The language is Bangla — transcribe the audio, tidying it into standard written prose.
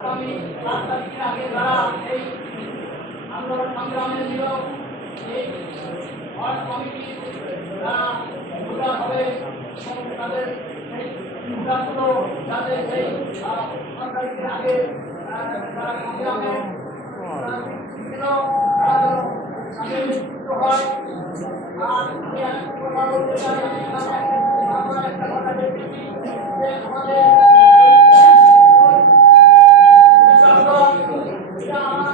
আগামী 7 তারিখের আগে যারা এই আন্দোলন সংগ্রামে ছিল এই ওয়ার্ড কমিটি যারা ভোটার হবে এবং তাদের এই ভোটারগুলো যাতে এই 7 তারিখের আগে যারা সংগ্রামে ছিল তারা যেন নিযুক্ত হয়। আর আমি একটা কথা বলতে চাই, আমরা একটা কথা দেখেছি যে আমাদের আমার